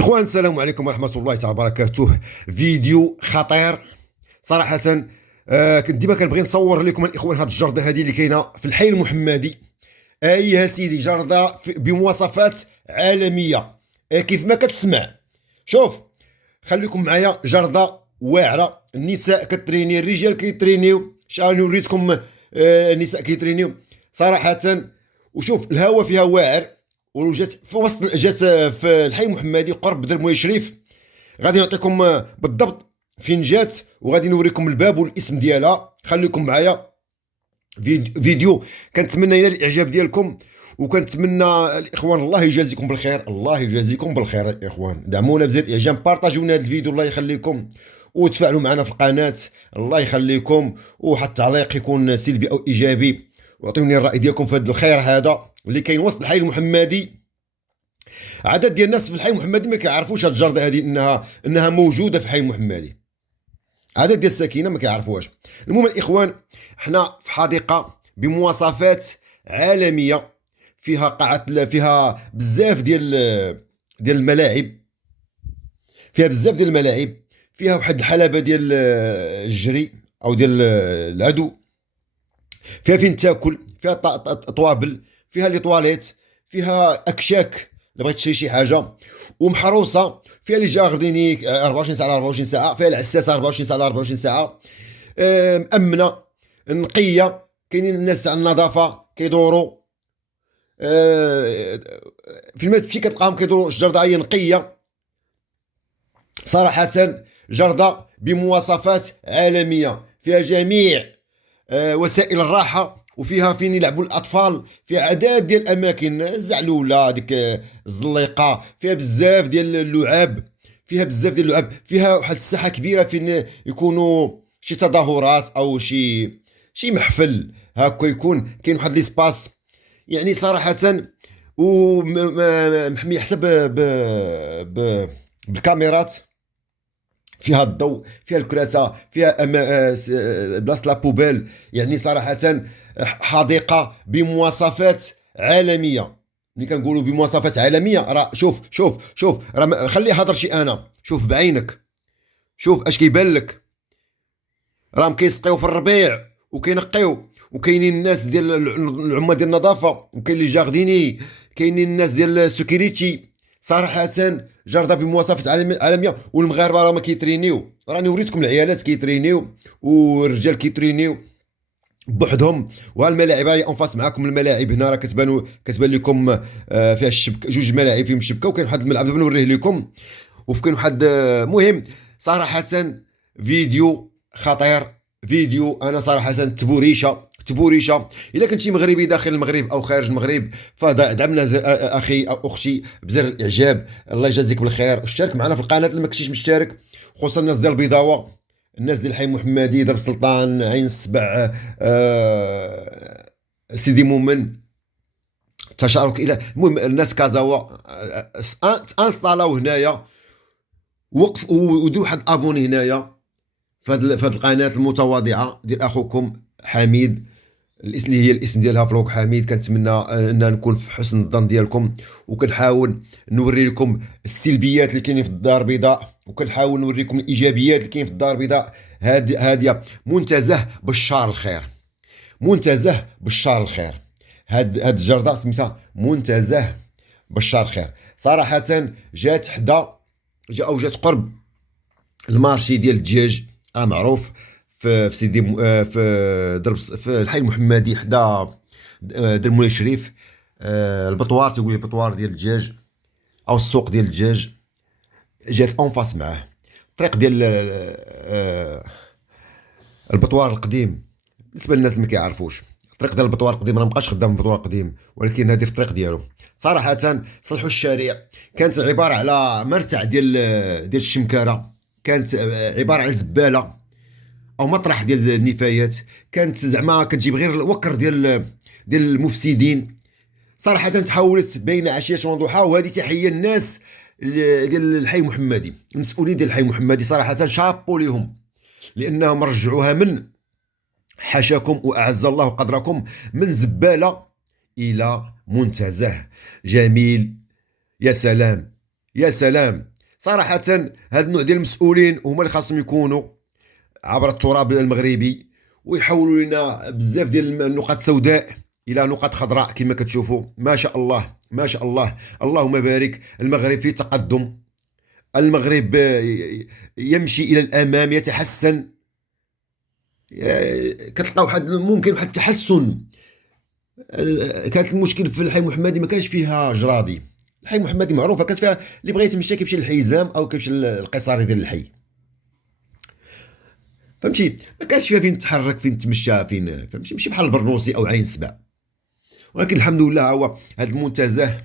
إخوان، السلام عليكم ورحمة الله تعالى وبركاته. فيديو خطير صراحة. كنت ديما كنبغي نصور لكم الإخوان هاد الجردة هذه اللي كاينة في الحي المحمدي. يا سيدي، جردة بمواصفات عالمية. كيف ما كتسمع. شوف، خليكم معايا. جردة واعرة، النساء كتريني، الرجال كيترينيو. شحال وريتكم النساء كيترينيو صراحة. وشوف الهواء فيها واعر، وجات في وسط، جات في الحي المحمدي قرب درموي شريف. غادي نعطيكم بالضبط فين جات، وغادي نوريكم الباب والاسم ديالها. خليكم معايا. فيديو كنتمنى ينال الاعجاب ديالكم، وكنتمنى الاخوان الله يجازيكم بالخير، الله يجازيكم بالخير. الاخوان دعمونا بزر الاعجاب، بارطاجيونا هذا الفيديو الله يخليكم، وتفاعلوا معنا في القناه الله يخليكم. وحتى التعليق يكون سلبي او ايجابي، وعطيوني الراي ديالكم في هذا الخير هذا اللي كاين وسط الحي المحمدي. عدد ديال الناس في الحي المحمدي ما كيعرفوش هاد الجرده هذه انها موجوده في الحي المحمدي. عدد ديال الساكنه ما كيعرفوهاش. المهم الاخوان، حنا في حديقه بمواصفات عالميه، فيها قاعه، فيها بزاف ديال الملاعب، فيها بزاف ديال الملاعب، فيها واحد الحلبه ديال الجري او ديال العدو، فيها فين تاكل، فيها طوابل، فيها لي طواليت، فيها اكشاك الا بغيت تشري شي حاجه، ومحروسه. فيها لي جارديني 24 ساعه على 24 ساعه، فيها العساسه 24 ساعه على 24 ساعه، مأمنه نقيه. كاينين الناس تاع النظافه كيدوروا، فين ما تمشي كتلقاهم كيدوروا. الجرده هي نقيه صراحه. جرده بمواصفات عالميه، فيها جميع وسائل الراحه، وفيها فين يلعبوا الاطفال، فيها عدد ديال الاماكن، الزعلوله، ديك الزليقه، فيها بزاف ديال اللعاب، فيها بزاف ديال اللعاب، فيها واحد الساحه كبيره فين يكونوا شي تظاهرات او شي محفل هكا، يكون كاين واحد ليسباس يعني صراحه. ومحمي حسب بالكاميرات، فيها الضوء، فيها الكراسه، فيها بلاصه لابوبيل. يعني صراحه حديقه بمواصفات عالميه. ملي كنقولوا بمواصفات عالميه، راه شوف راه خلي هضر شي انا. شوف بعينك، شوف اش كيبان لك. راهم كيسقيو في الربيع وكينقيو، وكاينين الناس ديال العمال ديال النظافه، وكاين لي جارديني، كاينين الناس ديال السكيوريتي. صراحه جرده بمواصفات عالميه. والمغاربه راه ما كيترينيو، راني وريتكم العيالات كيترينيو والرجال كيترينيو بوحدهم. والملاعب هاي انفاس معاكم. الملاعب هنا راه كتبان لكم، فيها الشبكه، جوج ملاعب فيهم الشبكه، وكاين واحد الملعب دابا نوريه لكم، وكاين واحد مهم صراحه. فيديو خطير، فيديو انا صراحه تبوريشه. الا كنتي مغربي داخل المغرب او خارج المغرب، فدعمنا اخي او اختي بزر الاعجاب، الله يجازيك بالخير. اشترك معنا في القناه اللي ما كنتيش مشترك، خصوصا الناس ديال البيضاوه، الناس ديال الحي المحمدي، درب السلطان، عين السبع، سيدي مومن، تشارك الى المهم الناس كازاوا انستالاو هنايا، وقف وديروا واحد ابوني هنايا في هذه القناه المتواضعه ديال اخوكم حميد، الاسم اللي هي الاسم ديالها فلوق حميد. كنتمنى ان نكون في حسن الظن ديالكم، وكنحاول نوري لكم السلبيات اللي كاينين في الدار البيضاء، وكنحاول نوري لكم الايجابيات اللي كاين في الدار البيضاء. هاديه منتزه بالشار الخير، منتزه بالشار الخير. هاد الجرده سميتها منتزه بالشار الخير. صراحه جات حدا، جات قرب المارشي ديال الدجاج، معروف في سيدي، في درب، في الحي المحمدي، حدا درموي شريف. البطوار، تقول البطوار ديال الدجاج او السوق ديال الدجاج. جات اونفاس معاه الطريق ديال البطوار القديم. بالنسبه للناس ما كيعرفوش الطريق ديال البطوار القديم، راه مابقاش خدام البطوار القديم، ولكن هذه في الطريق ديالو. صراحه صلحوا الشارع. كانت عباره على مرتع ديال الشمكاره، كانت عباره على زباله او مطرح ديال النفايات، كانت زعما كتجيب غير الوكر ديال المفسدين. صراحه تحولت بين عشيه وضحاها. وهذه تحيه الناس ديال الحي المحمدي، المسؤولين ديال الحي المحمدي، صراحه شابو ليهم، لانهم رجعوها من، حاشاكم واعز الله قدركم، من زباله الى منتزه جميل. يا سلام، يا سلام. صراحه هذا النوع ديال المسؤولين هما اللي خاصهم يكونوا عبر التراب المغربي، ويحولوا لنا بزاف ديال النقاط السوداء الى نقاط خضراء كما كتشوفوا. ما شاء الله ما شاء الله، اللهم بارك. المغرب في تقدم، المغرب يمشي الى الامام، يتحسن. كتلقى ممكن واحد التحسن. كانت المشكل في الحي المحمدي ما كانش فيها جرادي. الحي المحمدي معروفه كانت فيها اللي بغى يتمشى كيمشي للحيزام او كيمشي للقصاري ديال الحي، فهمتي؟ ما كانش فيها فين تتحرك، فين تمشى، فين فهمتي؟ ماشي بحال البرنوسي او عين سبع. ولكن الحمد لله هو هذا المنتزه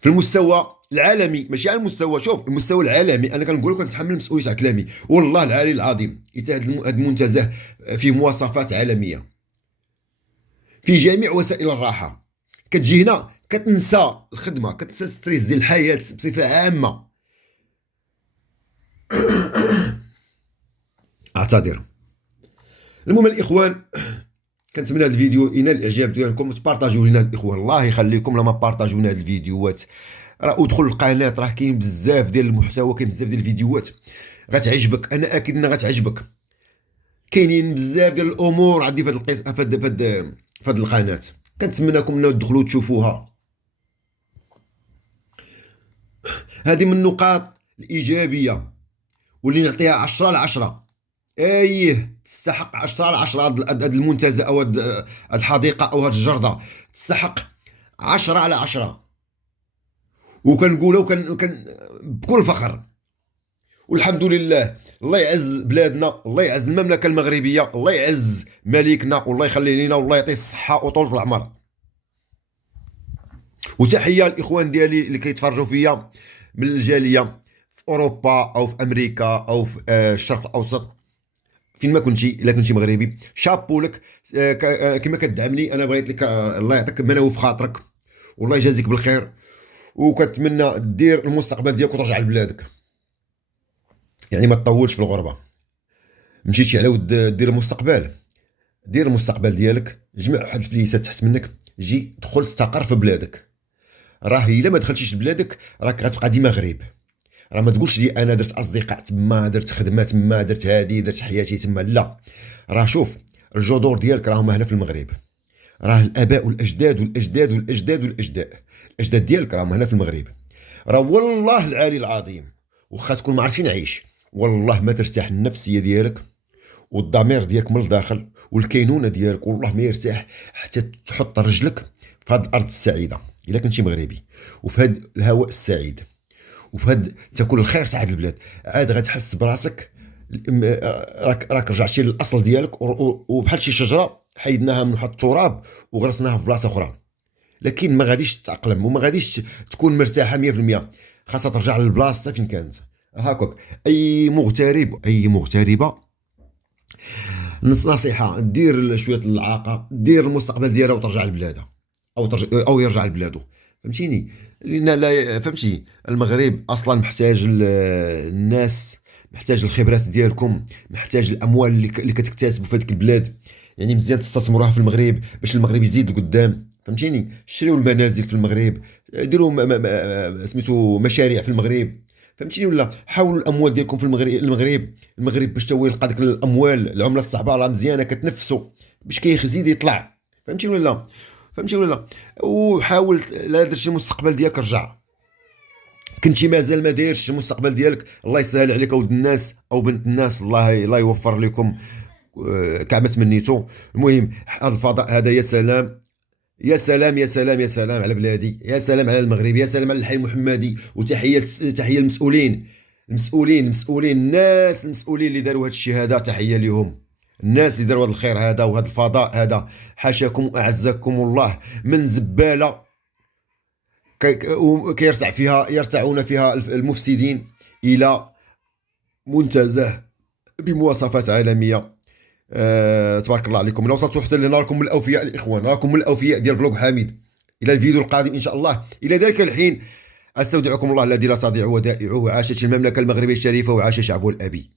في المستوى العالمي، ماشي على المستوى، شوف المستوى العالمي انا كنقول لك كنتحمل مسؤوليه على كلامي، والله العلي العظيم حتى هذا المنتزه فيه مواصفات عالميه في جميع وسائل الراحه. كتجي هنا كتنسى الخدمه، كتنسى ستريس ديال الحياه بصفه عامه. اعتذر. المهم الاخوان، كنتمنى هذا الفيديو ينال الاعجاب ديالكم، وتبارطاجيوه لنا الاخوان، الله يخليكم لما بارطاجيو لنا هذه الفيديوهات. راه ادخل القناه، راه كاين بزاف ديال المحتوى، كاين بزاف ديال الفيديوهات غتعجبك، انا اكيد انها غتعجبك. كاينين بزاف ديال الامور عندي في هذه القناه، كنتمنىكم انه تدخلوا تشوفوها. هذه من النقاط الايجابيه واللي نعطيها 10 على 10. ايه تستحق 10 على 10. هذا المنتزه او هذه الحديقه او هذه الجرده تستحق 10 على 10. وكنقولها كان بكل فخر. والحمد لله، الله يعز بلادنا، الله يعز المملكه المغربيه، الله يعز ملكنا، والله يخليه لينا، والله يعطيه الصحه وطول العمر. وتحيه للاخوان ديالي اللي كيتفرجوا فيا من الجاليه في اوروبا او في امريكا او في الشرق الاوسط، فين ما كنتي. الا كنتي مغربي شابو لك، كما كتدعمني انا بغيت لك الله يعطيك مناوي في خاطرك، والله يجازيك بالخير. وكنتمنى دير المستقبل ديالك وترجع لبلادك، يعني ما تطولش في الغربه. مشيتي على ود دير المستقبل، دير المستقبل ديالك، جمع واحد الفليسات تحت منك، جي دخل استقر في بلادك. راه الا ما دخلتيش لبلادك راك غتبقى ديما غريب. راه ما تقولش لي انا درت اصدقاء تما، درت خدمه تما، درت هادي، درت حياتي تما. لا، راه شوف الجذور ديالك راهم هنا في المغرب. راه الاباء والاجداد والاجداد والاجداد والاجداد الاجداد ديالك راهم هنا في المغرب. راه والله العالي العظيم واخا تكون ما عرفتش نعيش، والله ما ترتاح النفسيه ديالك والضمير ديالك من الداخل والكينونه ديالك، والله ما يرتاح حتى تحط رجلك في هذه الارض السعيده الا كنتي مغربي، وفي هذا الهواء السعيد، وفي هذا تاكل الخير تاع هذه البلاد. عاد غتحس براسك راك رجعتي للاصل ديالك، وبحال شي شجره حيدناها من واحد التراب وغرسناها في بلاصه اخرى. لكن ما غاديش تتاقلم وما غاديش تكون مرتاحه 100%، خاصها ترجع للبلاصه فين كانت. هكاك اي مغترب اي مغتربه نصيحه، دير شويه العاقه، دير المستقبل ديالها وترجع لبلادها، او يرجع لبلاده، فهمتيني؟ لان لا فهمتي المغرب اصلا محتاج الناس، محتاج الخبرات ديالكم، محتاج الاموال اللي كتكتسبوا في هذيك البلاد. يعني مزيان تستثمروها في المغرب باش المغرب يزيد لقدام، فهمتيني؟ شريو المنازل في المغرب، ديروا سميتو مشاريع في المغرب، فهمتيني؟ ولا حاولوا الاموال ديالكم في المغرب باش تو يلقى ديك الاموال، العمله الصعبه راه مزيانه كتنفسوا باش كيزيد يطلع، فهمتيني ولا؟ فهمتي ولا؟ وحاول لا درتي المستقبل ديالك رجع. كنتي مازال ما دايرش المستقبل ديالك، الله يسهل عليك ولد الناس او بنت الناس، الله يوفر لكم كاع ما تمنيتو. المهم هذا الفضاء هذا، يا سلام يا سلام يا سلام يا سلام على بلادي، يا سلام على المغرب، يا سلام على الحي المحمدي. وتحيه المسؤولين الناس المسؤولين اللي داروا هذا الشيء هذا، تحيه لهم. الناس اللي داروا هذا الخير هذا وهذا الفضاء هذا، حاشاكم واعزكم الله من زباله يرتعون فيها المفسدين الى منتزه بمواصفات عالميه. تبارك الله عليكم. لو وصلتوا حتى لهنا راكم من الاوفياء الاخوان، راكم من الاوفياء ديال فلوق حميد. الى الفيديو القادم ان شاء الله، الى ذلك الحين استودعكم الله الذي لا تضيع ودائعه. عاشت المملكه المغربيه الشريفه وعاش شعبه الابي.